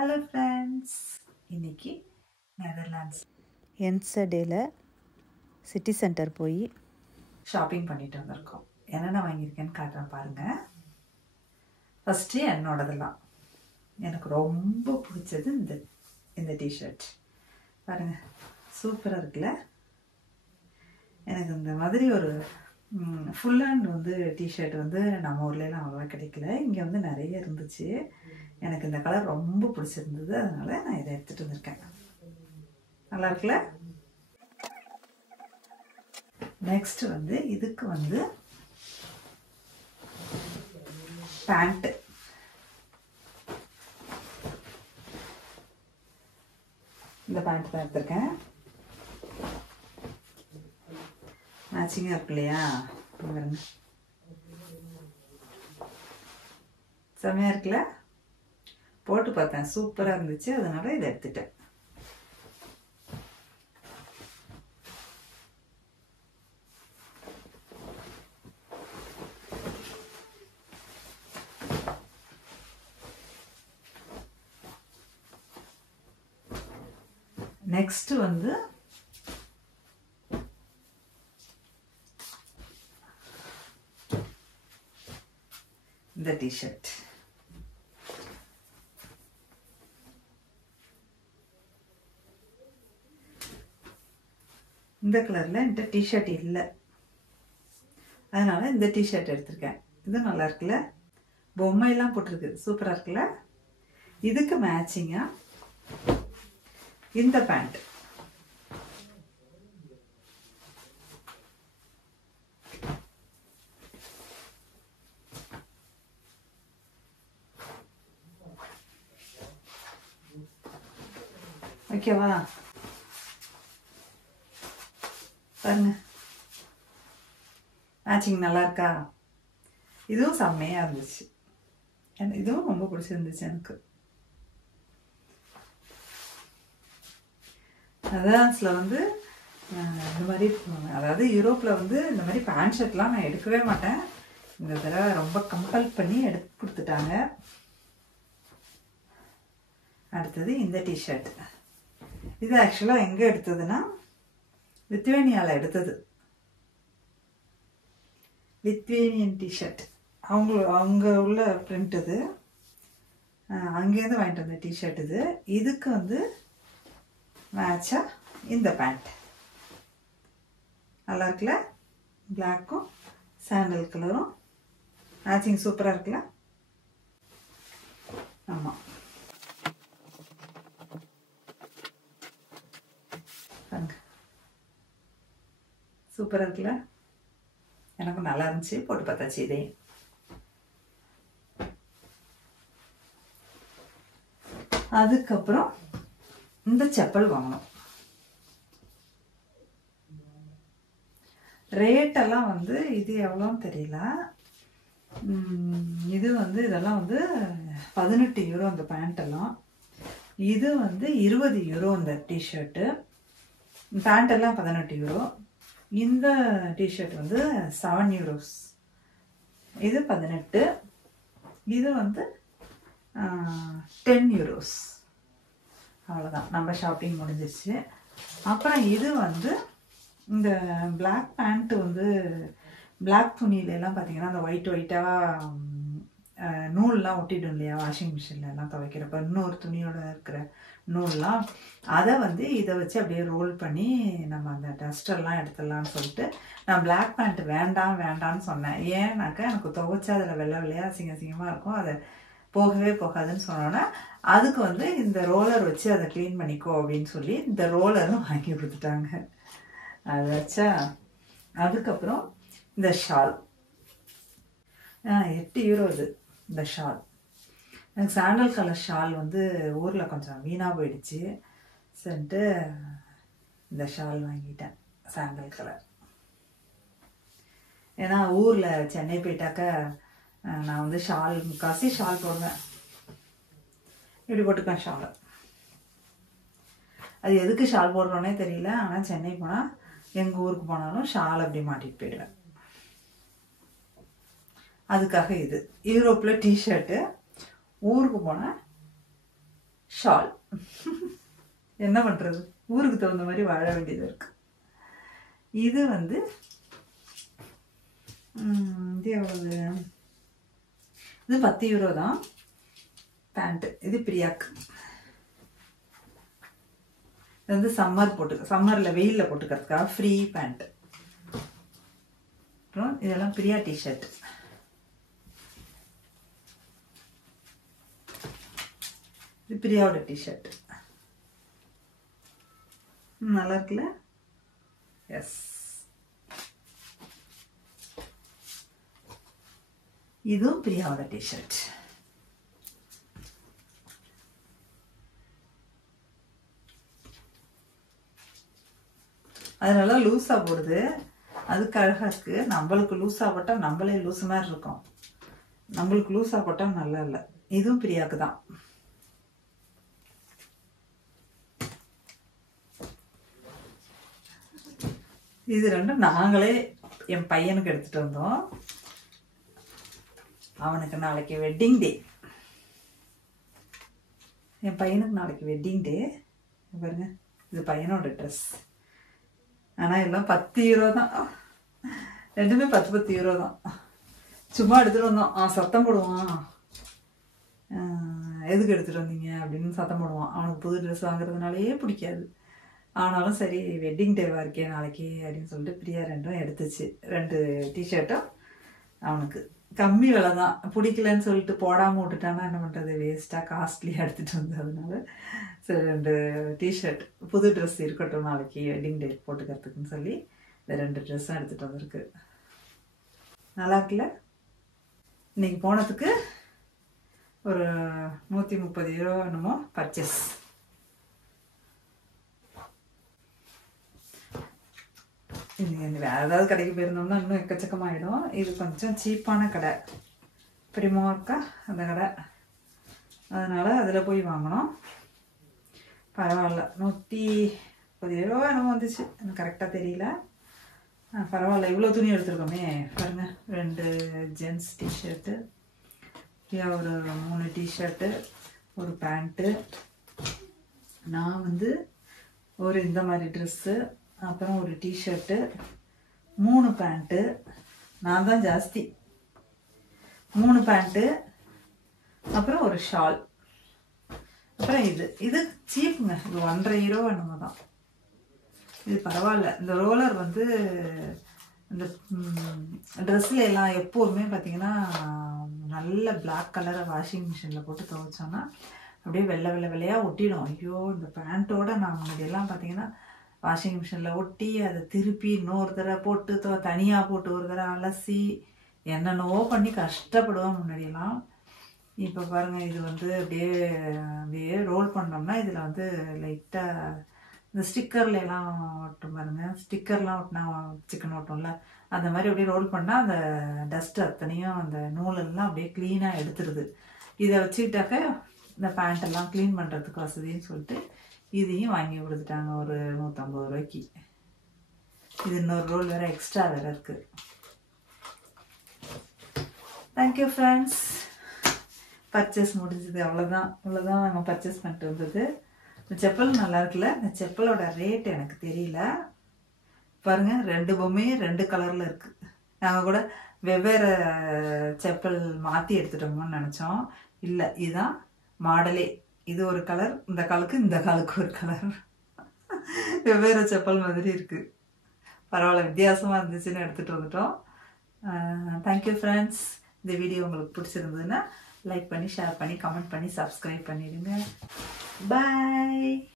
Hello friends, இன்றைக்கி Netherlands என்சடேல city centre போய் shopping பண்ணிட்டு வந்திருக்கோம். என்னென்ன வாங்கியிருக்கேன்னு காட்டுறேன் பாருங்கள். ஃபஸ்ட்டு என்னோடதெல்லாம் எனக்கு ரொம்ப பிடிச்சது இந்த டிஷர்ட் பாருங்கள், சூப்பராக இருக்குல்ல. எனக்கு இந்த மாதிரி ஒரு ஃபுல் ஹேண்ட் டிஷர்ட் நம்ம ஊர்லலாம் அவ்வளோவா கிடைக்கல. இங்கே நிறைய இருந்துச்சு. எனக்கு இந்த கலர் ரொம்ப பிடிச்சிருந்தது, அதனால் நான் இதை எடுத்துகிட்டு வந்திருக்கேன். நல்லா இருக்குல்ல. நெக்ஸ்ட் இதுக்கு பேண்ட்டு. இந்த பேண்ட் தான் எடுத்திருக்கேன். மேட்சிங்காக இருக்கு இல்லையா, பாருங்க, செம்மையாக இருக்குல்ல. போட்டு பார்த்தேன், சூப்பராக இருந்துச்சு, அதனால இதை எடுத்துட்டேன். நெக்ஸ்ட் இந்த டிஷர்ட். இந்த கலர்ல இந்த டிஷர்ட் இல்லை, அதனால இந்த டிஷர்ட் எடுத்திருக்கேன். இது நல்லா இருக்குல்ல, பொம்மையெல்லாம் போட்டிருக்கு, சூப்பரா இருக்குல்ல. இதுக்கு மேட்சிங்கா இந்த பேண்ட். ஓகேவா, பாருங்க, மேட்சிங் நல்லா இருக்கா. இதுவும் செம்மையா இருந்துச்சு, இதுவும் ரொம்ப பிடிச்சிருந்துச்சு எனக்கு. நெதர்லாண்ட்ஸ்ல இந்த மாதிரி, அதாவது யூரோப்பில் இந்த மாதிரி பேண்ட் ஷர்ட்லாம் நான் எடுக்கவே மாட்டேன். இந்த தடவை ரொம்ப கம்பல் பண்ணி எடுத்து கொடுத்துட்டாங்க. அடுத்தது இந்த டிஷர்ட். இது ஆக்சுவலாக எங்கே எடுத்ததுன்னா லித்வேனியாவில் எடுத்தது. லித்வேனியன் டிஷர்ட், அவங்க உள்ள பிரிண்ட் இது. அங்கேருந்து வாங்கிட்டு வந்த டிஷர்ட் இது. இதுக்கு மேட்சா இந்த பேண்ட் நல்லா இருக்குல்ல. பிளாக்கும் சாண்டல் கலரும் மேட்சிங் சூப்பராக இருக்குல்ல. ஆமாம், சூப்பராக இருக்குல்ல. எனக்கும் நல்லா இருந்துச்சு, போட்டு பார்த்தாச்சு இதையும். அதுக்கப்புறம் இந்த செப்பல் வாங்கணும். ரேட்டெல்லாம் இது எவ்வளோன்னு தெரியல. இது இதெல்லாம் 18 யூரோ அந்த பேண்ட்டெல்லாம். இது 20 யூரோ இந்த டிஷர்ட்டு. பேண்ட்டெல்லாம் 18 யூரோ. இந்த டிஷர்ட் 7 யூரோஸ். இது 18. இது 10 யூரோஸ். அவ்வளோதான், நம்ம ஷாப்பிங் முடிஞ்சிச்சு. அப்புறம் இது இந்த பிளாக் பேண்ட்டு பிளாக் துணியிலலாம் பார்த்தீங்கன்னா அந்த ஒயிட்டாக நூல்லாம் ஒட்டிடும் இல்லையா, வாஷிங் மிஷின்லலாம் துவைக்கிறப்ப இன்னொரு துணியோட இருக்கிற நூல்லாம், அதை இதை வச்சு அப்படியே ரோல் பண்ணி நம்ம அந்த டஸ்டெல்லாம் எடுத்துடலான்னு சொல்லிட்டு நான் பிளாக் பேண்ட் வேண்டான்னு சொன்னேன். ஏன்னாக்கா எனக்கு துவைச்சா அதில் வெள்ளை வெள்ளையாக அசிங்கமாக இருக்கும், அதை போகவே போகாதுன்னு சொன்னோன்னா அதுக்கு இந்த ரோலர் வச்சு அதை க்ளீன் பண்ணிக்கோ அப்படின்னு சொல்லி இந்த ரோலரும் வாங்கி கொடுத்துட்டாங்க. அது வச்சா. அதுக்கப்புறம் இந்த ஷால் 8 யூரோ இது. இந்த ஷால் எனக்கு சாண்டல் கலர் ஷால் ஊரில் கொஞ்சம் வீணாக போயிடுச்சு, சரின்ட்டு இந்த ஷால் வாங்கிட்டேன் சாண்டல் கலர். ஏன்னா ஊரில் சென்னை போயிட்டாக்க நான் ஷால் முக்காசி ஷால் போடுவேன், இப்படி போட்டுப்பேன் ஷாலை. அது எதுக்கு ஷால் போடுறோன்னே தெரியல. ஆனால் சென்னை போனால் எங்கள் ஊருக்கு போனாலும் ஷால் அப்படி மாட்டிட்டு போயிடுவேன். அதுக்காக இது யூரோப்பில் டிஷர்ட்டு, ஊருக்கு போனால் ஷால். என்ன பண்ணுறது, ஊருக்கு தகுந்த மாதிரி வாழ வேண்டியது இருக்குது. இது வந்து இது எவ்வளவு, இது 10 யூரோ தான் பேண்ட்டு. இது பிரியாக்கு. இது வந்து சம்மரில் வெயிலில் போட்டுக்கிறதுக்காக ஃப்ரீ பேண்ட்டு. அப்புறம் இதெல்லாம் பிரியா டிஷர்ட். இது பிரியாவோட டிஷர்ட். நல்லா இருக்குல்ல? எஸ். இதுவும் பிரியாவோட டிஷர்ட். அதனால லூஸா போடுது, அதுக்கு அழகா இருக்கு. நம்மளுக்கு லூஸா போட்டா நம்மளே லூஸ் மாதிரி இருக்கும். நம்மளுக்கு லூஸா போட்டா நல்லா இல்லை. இதுவும் பிரியாவுக்கு தான். இது ரெண்டும் நாங்களே என் பையனுக்கு எடுத்துட்டு வந்தோம். அவனுக்கு நாளைக்கு வெட்டிங் டே. என் பையனுக்கு நாளைக்கு வெட்டிங் டே. பாருங்க, இது பையனோட ட்ரெஸ். ஆனால் எல்லாம் 10 யூரோ தான். ரெண்டுமே 10 யூரோ தான். சும்மா எடுத்துகிட்டு வந்தோம். சத்தம் போடுவான், எதுக்கு எடுத்துகிட்டு வந்தீங்க அப்படின்னு சத்தம் போடுவான். அவனுக்கு புது ட்ரெஸ் வாங்குறதுனாலே பிடிக்காது. ஆனாலும் சரி, வெட்டிங் டேவாக இருக்கே நாளைக்கு அப்படின்னு சொல்லிட்டு பிரியா ரெண்டும் எடுத்துச்சு. 2 டிஷர்ட்டும் அவனுக்கு கம்மி விலை தான். பிடிக்கலன்னு சொல்லிட்டு போடாமல் விட்டுட்டானா என்ன பண்ணுறது, வேஸ்ட்டாக காஸ்ட்லியாக எடுத்துகிட்டு வந்ததுனால சரி 2 டிஷர்ட் புது ட்ரெஸ் இருக்கட்டும் நாளைக்கு வெட்டிங் டே போட்டுக்கிறதுக்குன்னு சொல்லி இந்த 2 ட்ரெஸ்ஸும் எடுத்துகிட்டு வந்திருக்கு. நல்லா இருக்குல்ல? இன்னைக்கு போனதுக்கு ஒரு 130 யூரோ என்னமோ பர்ச்சேஸ். இது வேறு ஏதாவது கடைக்கு போயிருந்தோம்னா இன்னும் எக்கச்சக்கமாகிடும். இது கொஞ்சம் சீப்பான கடை, பிரிமோர்க்கா அந்த கடை. அதனால் அதில் போய் வாங்கினோம். பரவாயில்ல, 130 யூரோ என்னமோ வந்துச்சு, எனக்கு கரெக்டாக தெரியல. பரவாயில்ல, இவ்வளோ துணி எடுத்துருக்கோமே. பாருங்கள், 2 ஜென்ஸ் டிஷர்ட்டு, ஒரு 3 டிஷர்ட்டு, ஒரு பேண்ட்டு, நான் வந்து ஒரு இந்த மாதிரி ட்ரெஸ்ஸு, அப்புறம் ஒரு டிஷர்ட்டு, 3 பேண்ட்டு. நான் தான் ஜாஸ்தி. 3 பேண்ட்டு, அப்புறம் ஒரு ஷால், அப்புறம் இது சீப்புங்க. இது 1.5 யூரோ என்னமோ தான். இது பரவாயில்ல. இந்த ரோலர் வந்து இந்த ட்ரெஸ்ஸில் எல்லாம் எப்போவுமே பார்த்திங்கன்னா நல்ல பிளாக் கலரை வாஷிங் மிஷினில் போட்டு துவைச்சோன்னா அப்படியே வெள்ளையாக ஒட்டிடும். ஐயோ, இந்த பேண்ட்டோட நான் முன்னாடியெல்லாம் பார்த்திங்கன்னா வாஷிங் மிஷினில் ஒட்டி அதை திருப்பி இன்னொரு தடவை போட்டு தனியாக போட்டு ஒரு தடவை அலசி என்னென்னவோ பண்ணி கஷ்டப்படுவேன் முன்னாடியெல்லாம். இப்போ பாருங்கள், இது வந்து அப்படியே ரோல் பண்ணோம்னா இதில் வந்து லைட்டாக இந்த ஸ்டிக்கரில் எல்லாம் ஒட்டும் பாருங்கள். ஸ்டிக்கர்லாம் ஒட்டினா சிக்கன் ஒட்டும்ல, அந்த மாதிரி அப்படியே ரோல் பண்ணால் அந்த டஸ்ட் அத்தனையும் அந்த நூலெல்லாம் அப்படியே க்ளீனாக எடுத்துருது. இதை வச்சுக்கிட்டாக்க இந்த பேண்ட்டெல்லாம் க்ளீன் பண்ணுறதுக்கு வசதின்னு சொல்லிட்டு இதையும் வாங்கி கொடுத்துட்டாங்க ஒரு 150 ரூபாய்க்கு. இது இன்னொரு ரோல் வேறு எக்ஸ்ட்ரா வேறு இருக்குது. Thank you friends. பர்ச்சேஸ் முடிஞ்சது. அவ்வளோதான் நாங்கள் பர்ச்சேஸ் பண்ணிட்டு வந்தது. இந்த செப்பல் நல்லா இருக்குல்ல? இந்த செப்பலோட ரேட் எனக்கு தெரியல. பாருங்கள், 2 பொம்மையும் 2 கலரில் இருக்குது. நாங்கள் கூட வெவ்வேறு செப்பல் மாற்றி எடுத்துட்டோமோன்னு நினச்சோம். இல்லை, இதுதான் மாடலே. இது ஒரு கலர், இந்த காலுக்கு ஒரு கலர், வெவ்வேறு செப்பல் மாதிரி இருக்குது. பரவாயில்ல, வித்தியாசமாக இருந்துச்சுன்னு எடுத்துகிட்டு வந்துட்டோம். Thank you friends. இந்த வீடியோ உங்களுக்கு பிடிச்சிருந்ததுன்னா லைக் பண்ணி, ஷேர் பண்ணி, கமெண்ட் பண்ணி, சப்ஸ்கிரைப் பண்ணிடுங்க. பாய்.